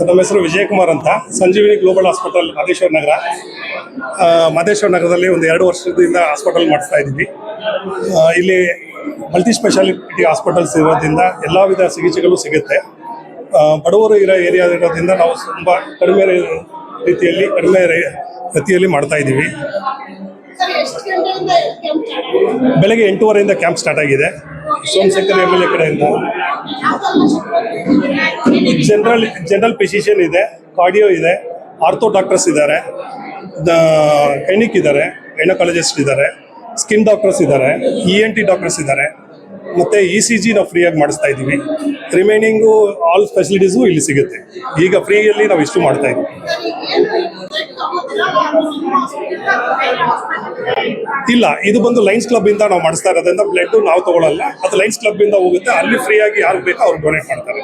Sir, ನಮ್ಮ ಹೆಸರು ವಿಜಯಕುಮಾರ್ ಅಂತ. ಸಂಜೀವಿನಿ ಗ್ಲೋಬಲ್ ಹಾಸ್ಪಿಟಲ್ ಮಹದೇಶ್ವರ ನಗರದಲ್ಲಿ ಒಂದು 2 ವರ್ಷದಿಂದ ಹಾಸ್ಪಿಟಲ್ ಮಾಡಿಸ್ತಾ ಇದ್ದೀವಿ. ಇಲ್ಲಿ ಮಲ್ಟಿ ಸ್ಪೆಷಾಲಿಟಿ ಹಾಸ್ಪಿಟಲ್ಸ್ ಇರೋದ್ರಿಂದ ಎಲ್ಲ ವಿಧ ಚಿಕಿತ್ಸೆಗಳು ಸಿಗುತ್ತೆ. ಬಡವರು ಇರೋ ಏರಿಯಾ ಇರೋದ್ರಿಂದ ನಾವು ತುಂಬ ಕಡಿಮೆ ಗತಿಯಲ್ಲಿ ಮಾಡ್ತಾ ಇದ್ದೀವಿ. ಬೆಳಗ್ಗೆ 8:30 ಕ್ಯಾಂಪ್ ಸ್ಟಾರ್ಟ್ ಆಗಿದೆ. ಸೋಮಶೇಖರ್ MLA ಕಡೆಯಿಂದ ಜನರಲ್ ಫಿಸಿಷಿಯನ್ ಇದೆ, ಕಾರ್ಡಿಯೋ ಇದೆ, ಆರ್ಥೋ ಡಾಕ್ಟರ್ಸ್ ಇದ್ದಾರೆ, ಗೈನಿಕ್ ಇದ್ದಾರೆ, ಗೈನಕಾಲಜಿಸ್ಟ್ ಇದ್ದಾರೆ, ಸ್ಕಿನ್ ಡಾಕ್ಟರ್ಸ್ ಇದ್ದಾರೆ, ENT ಡಾಕ್ಟರ್ಸ್ ಇದ್ದಾರೆ, ಮತ್ತು ECG ನಾವು ಫ್ರೀಯಾಗಿ ಮಾಡಿಸ್ತಾ ಇದ್ದೀವಿ. ರಿಮೈನಿಂಗು ಆಲ್ ಫೆಸಿಲಿಟೀಸು ಇಲ್ಲಿ ಸಿಗುತ್ತೆ. ಈಗ ಫ್ರೀಯಲ್ಲಿ ನಾವು ಇಷ್ಟು ಮಾಡ್ತಾ ಇದ್ದೀವಿ. ಇಲ್ಲ, ಇದು ಬಂದು ಲೈನ್ಸ್ ಕ್ಲಬ್ ಇಂದ ನಾವು ಮಾಡಿಸ್ತಾ ಇರೋದ್ರಿಂದ ಬ್ಲಡ್ ನಾವು ತಗೊಳ್ಳಲ್ಲ. ಅದು ಲೈನ್ಸ್ ಕ್ಲಬ್ ಇಂದ ಹೋಗುತ್ತೆ. ಅಲ್ಲಿ ಫ್ರೀಯಾಗಿ ಯಾರು ಬೇಕೋ ಅವ್ರು ಡೊನೇಟ್ ಮಾಡ್ತಾರೆ.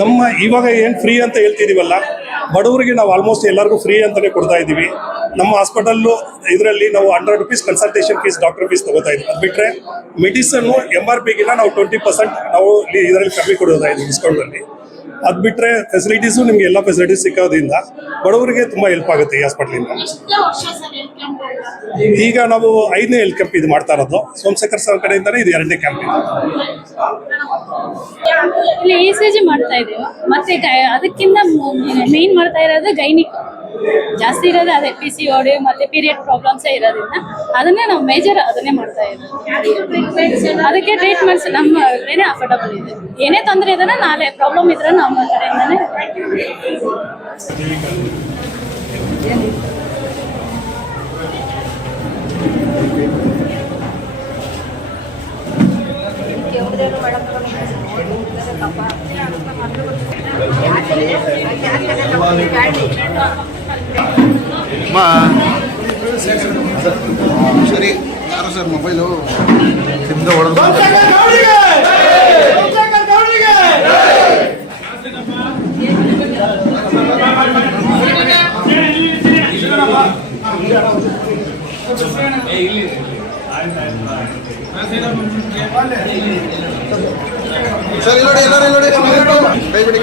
ನಮ್ಮ ಇವಾಗ ಏನು ಫ್ರೀ ಅಂತ ಹೇಳ್ತಿದೀವಲ್ಲ, ಬಡವರಿಗೆ ನಾವು ಆಲ್ಮೋಸ್ಟ್ ಎಲ್ಲರಿಗೂ ಫ್ರೀ ಅಂತಾನೆ ಕೊಡ್ತಾ ಇದ್ದೀವಿ. ನಮ್ಮ ಹಾಸ್ಪಿಟಲ್ಲು ಇದರಲ್ಲಿ ನಾವು 100 rupees consultation fees, doctor fees ತಗೋತಾ ಇದ್ದೀವಿ. ಅದು ಬಿಟ್ಟರೆ ಮೆಡಿಸನ್ನು MRPಗಿನ್ನ ನಾವು 20% ನಾವು ಇದರಲ್ಲಿ ಕಮ್ಮಿ ಕೊಡೋದಾ ಇದ್ದೀವಿ ಡಿಸ್ಕೌಂಟಲ್ಲಿ. ಅದು ಬಿಟ್ಟರೆ ಫೆಸಿಲಿಟೀಸು ನಿಮಗೆ ಎಲ್ಲ ಫೆಸಿಲಿಟೀಸ್ ಸಿಕ್ಕೋದ್ರಿಂದ ಬಡವರಿಗೆ ತುಂಬ ಹೆಲ್ಪ್ ಆಗುತ್ತೆ ಈ ಹಾಸ್ಪಿಟ್ಲಿಂದ. ಈಗ ನಾವು 5ನೇ ಹೆಲ್ತ್ ಕ್ಯಾಂಪ್ ಇದು ಮಾಡ್ತಾ ಇರೋದು. ಸೋಮಶೇಖರ್ ಸರ್ ಕಡೆಯಿಂದನೇ ಇದು 2ನೇ ಕ್ಯಾಂಪ್ ಇದೆ. ಇಲ್ಲಿ ECG ಮಾಡ್ತಾ ಇದ್ದೀವಿ. ಮತ್ತೆ ಅದಕ್ಕಿಂತ ಮೇನ್ ಮಾಡ್ತಾ ಇರೋದು ಗೈನಿಕ್ ಜಾಸ್ತಿ ಇರೋದು. ಅದೇ PCOD ಮತ್ತೆ ಪೀರಿಯಡ್ ಪ್ರಾಬ್ಲಮ್ಸ್ ಇರೋದ್ರಿಂದ ಅದನ್ನೇ ನಾವು ಮೇಜರ್ ಅದನ್ನೇ ಮಾಡ್ತಾ ಇರೋದು. ಅದಕ್ಕೆ ಟ್ರೀಟ್ಮೆಂಟ್ಸ್ ನಮ್ಮ ಕಡೆನೇ ಅಫೋರ್ಡಬಲ್ ಇದೆ. ಏನೇ ತೊಂದರೆ ಇದ್ರೆ ನಾಳೆ ಪ್ರಾಬ್ಲಮ್ ಇದ್ರೆ ನಮ್ಮ ಕಡೆಯಿಂದನೇ. ಸರಿ, ಯಾರು ಸರ್ ಮೊಬೈಲು ಸಿಂಧ ಹೊಡೆದು ಸರ್ ಇಲ್ಲಿ ನೋಡಿ, ಎಲ್ಲರೂ ನೋಡಿ, ಕೈ ಬಿಡಿ.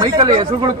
ಮೈಕಲ್ ಹೆಸರುಗಳು